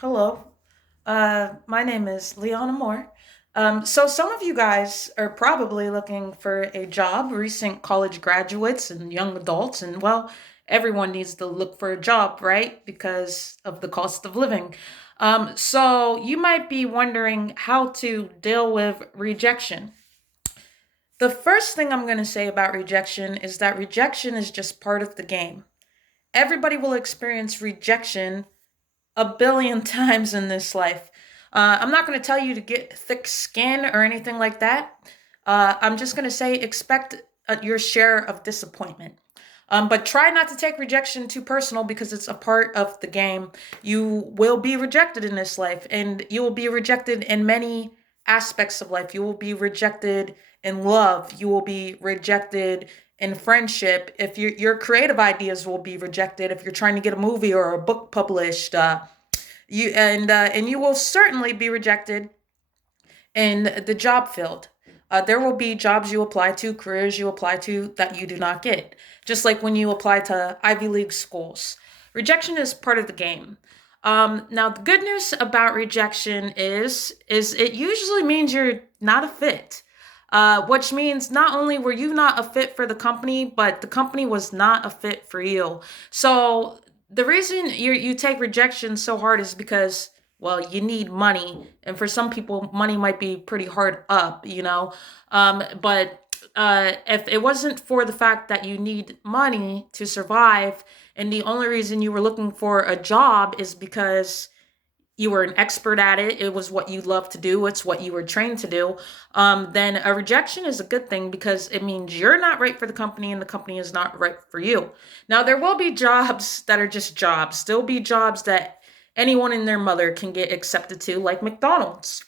Hello. My name is Leona Moore. So some of you guys are probably looking for a job, recent college graduates and young adults, and well, everyone needs to look for a job, right? Because of the cost of living. So you might be wondering how to deal with rejection. The first thing I'm going to say about rejection is that rejection is just part of the game. Everybody will experience rejection a billion times in this life. I'm not going to tell you to get thick skin or anything like that. I'm just going to say expect your share of disappointment. But try not to take rejection too personal because it's a part of the game. You will be rejected in this life, and you will be rejected in many aspects of life. You will be rejected in love. You will be rejected in friendship. If your creative ideas will be rejected, if you're trying to get a movie or a book published, and you will certainly be rejected in the job field. There will be jobs you apply to, careers you apply to that you do not get. Just like when you apply to Ivy League schools, rejection is part of the game. Now, the good news about rejection is it usually means you're not a fit. Which means not only were you not a fit for the company, but the company was not a fit for you. So the reason you take rejection so hard is because well you need money, and for some people money might be pretty hard up. But if it wasn't for the fact that you need money to survive, and the only reason you were looking for a job is because you were an expert at it, it was what you love to do, it's what you were trained to do, then a rejection is a good thing because it means you're not right for the company and the company is not right for you. Now, there will be jobs that are just jobs. There'll be jobs that anyone and their mother can get accepted to, like McDonald's.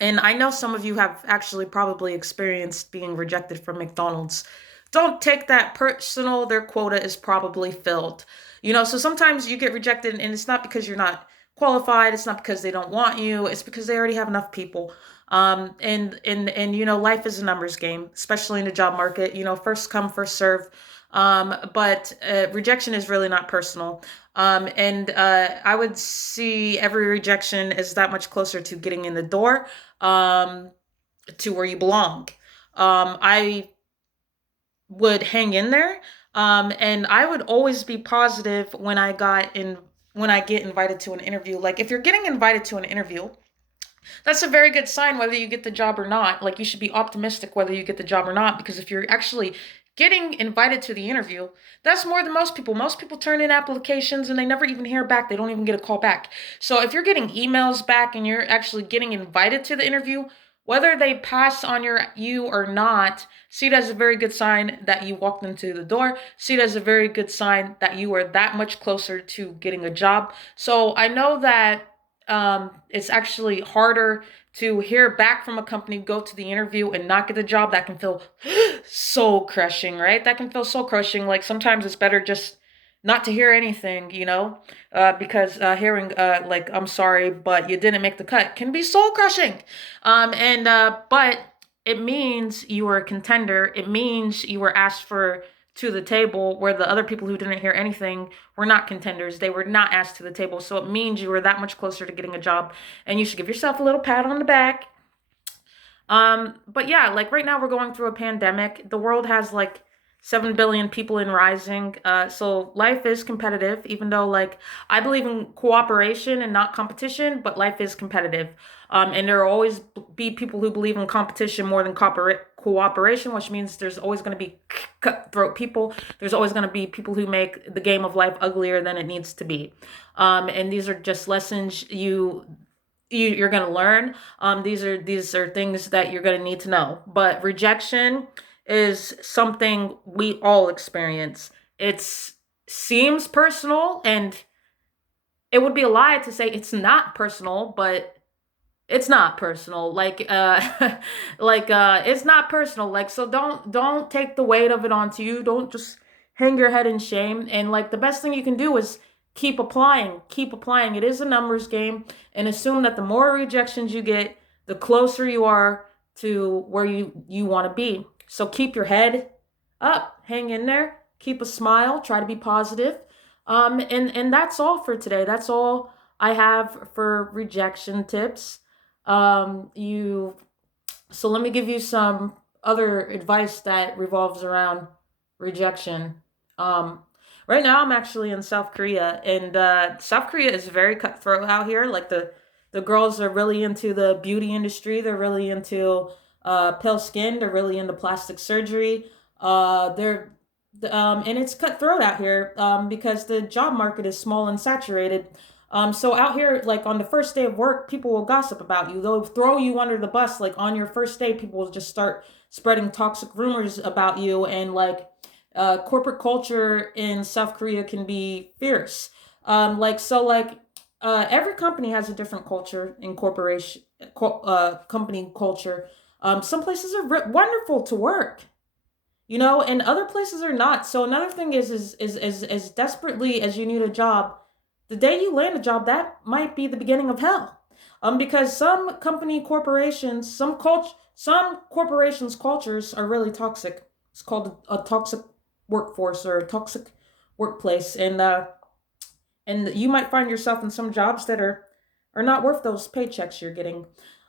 And I know some of you have actually probably experienced being rejected from McDonald's. Don't take that personal. Their quota is probably filled. So sometimes you get rejected, and it's not because you're not qualified. It's not because they don't want you. It's because they already have enough people. And life is a numbers game, especially in the job market. First come, first serve. But rejection is really not personal. And I would see every rejection as that much closer to getting in the door, um, to where you belong. I would hang in there, and I would always be positive when I get invited to an interview. Like if you're getting invited to an interview, that's a very good sign whether you get the job or not. Like you should be optimistic whether you get the job or not, because if you're actually getting invited to the interview, that's more than most people. Most people turn in applications and they never even hear back. They don't even get a call back. So if you're getting emails back and you're actually getting invited to the interview, whether they pass on you or not, see it as a very good sign that you walked into the door. See it as a very good sign that you are that much closer to getting a job. So I know that it's actually harder to hear back from a company, go to the interview, and not get the job. That can feel so crushing, right? That can feel so crushing. Like sometimes it's better just not to hear anything, because hearing like I'm sorry, but you didn't make the cut can be soul crushing. But it means you were a contender. It means you were asked for to the table, where the other people who didn't hear anything were not contenders. They were not asked to the table. So it means you were that much closer to getting a job, and you should give yourself a little pat on the back. But yeah, like right now we're going through a pandemic. The world has like 7 billion people in rising. So life is competitive, even though like I believe in cooperation and not competition, but life is competitive. And there will always be people who believe in competition more than cooperation, which means there's always going to be cutthroat people. There's always going to be people who make the game of life uglier than it needs to be. And these are just lessons you're going to learn. These are things that you're going to need to know. But rejection is something we all experience. It seems personal, and it would be a lie to say it's not personal, but it's not personal. It's not personal. Like so don't take the weight of it onto you. Don't just hang your head in shame. And like the best thing you can do is keep applying. Keep applying. It is a numbers game, and assume that the more rejections you get, the closer you are to where you want to be. So keep your head up, hang in there, keep a smile, try to be positive. And that's all for today. That's all I have for rejection tips. You So let me give you some other advice that revolves around rejection. Um, right now, I'm actually in South Korea, and South Korea is very cutthroat out here. Like the girls are really into the beauty industry. They're really into pale skin. They're really into plastic surgery. They're And it's cutthroat out here because the job market is small and saturated. So out here, like on the first day of work, people will gossip about you. They'll throw you under the bus. Like on your first day, people will just start spreading toxic rumors about you. And like corporate culture in South Korea can be fierce. Every company has a different culture in company culture. Some places are wonderful to work, and other places are not. So another thing is as desperately as you need a job, the day you land a job, that might be the beginning of hell. Because some corporations cultures are really toxic. It's called a toxic workforce or a toxic workplace, and you might find yourself in some jobs that are not worth those paychecks you're getting.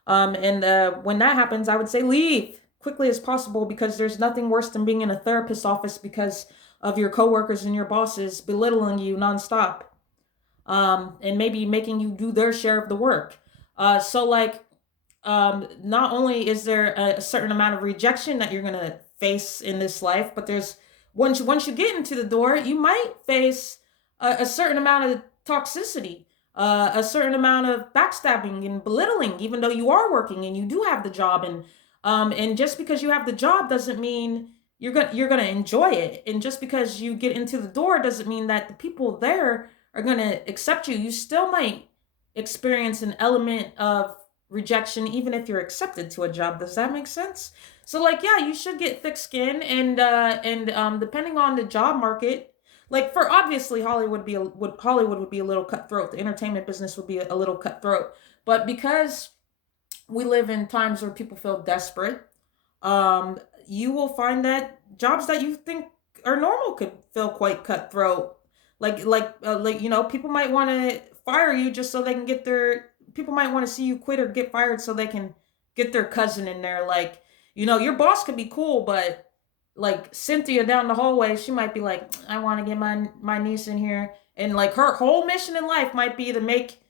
And when that happens, I would say leave quickly as possible, because there's nothing worse than being in a therapist's office because of your coworkers and your bosses belittling you nonstop, and maybe making you do their share of the work. Not only is there a certain amount of rejection that you're gonna face in this life, but there's once you get into the door, you might face a certain amount of toxicity, a certain amount of backstabbing and belittling, even though you are working and you do have the job. And just because you have the job doesn't mean you're gonna enjoy it. And just because you get into the door doesn't mean that the people there are gonna accept you. You still might experience an element of rejection even if you're accepted to a job. Does that make sense? So like, yeah, you should get thick skin, and depending on the job market, like for obviously Hollywood would be a little cutthroat. The entertainment business would be a little cutthroat. But because we live in times where people feel desperate, um, you will find that jobs that you think are normal could feel quite cutthroat. People might want to fire you just so they can get their. People might want to see you quit or get fired so they can get their cousin in there. Like, your boss could be cool, but like Cynthia down the hallway, she might be like, I want to get my niece in here, and like her whole mission in life might be to make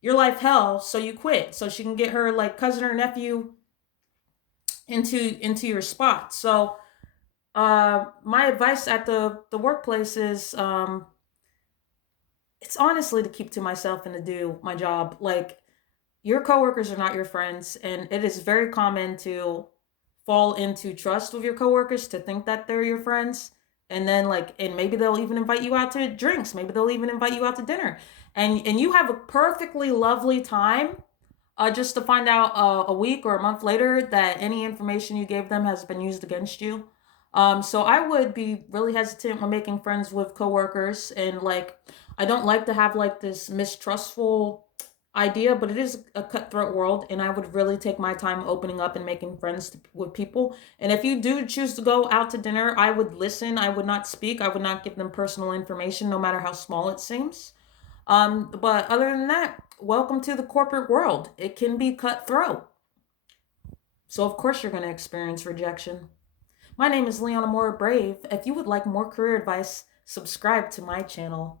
your life hell, so you quit so she can get her like cousin or nephew into your spot. So my advice at the workplace is, it's honestly to keep to myself and to do my job. Like, your coworkers are not your friends, and it is very common to fall into trust with your coworkers to think that they're your friends. And then and maybe they'll even invite you out to drinks, maybe they'll even invite you out to dinner, and you have a perfectly lovely time, just to find out a week or a month later that any information you gave them has been used against you. So I would be really hesitant when making friends with coworkers, and like, I don't like to have like this mistrustful idea, but it is a cutthroat world, and I would really take my time opening up and making friends with people. And if you do choose to go out to dinner, I would listen. I would not speak. I would not give them personal information, no matter how small it seems. But other than that, welcome to the corporate world. It can be cutthroat. So, of course, you're going to experience rejection. My name is Leona Moore Brave. If you would like more career advice, subscribe to my channel.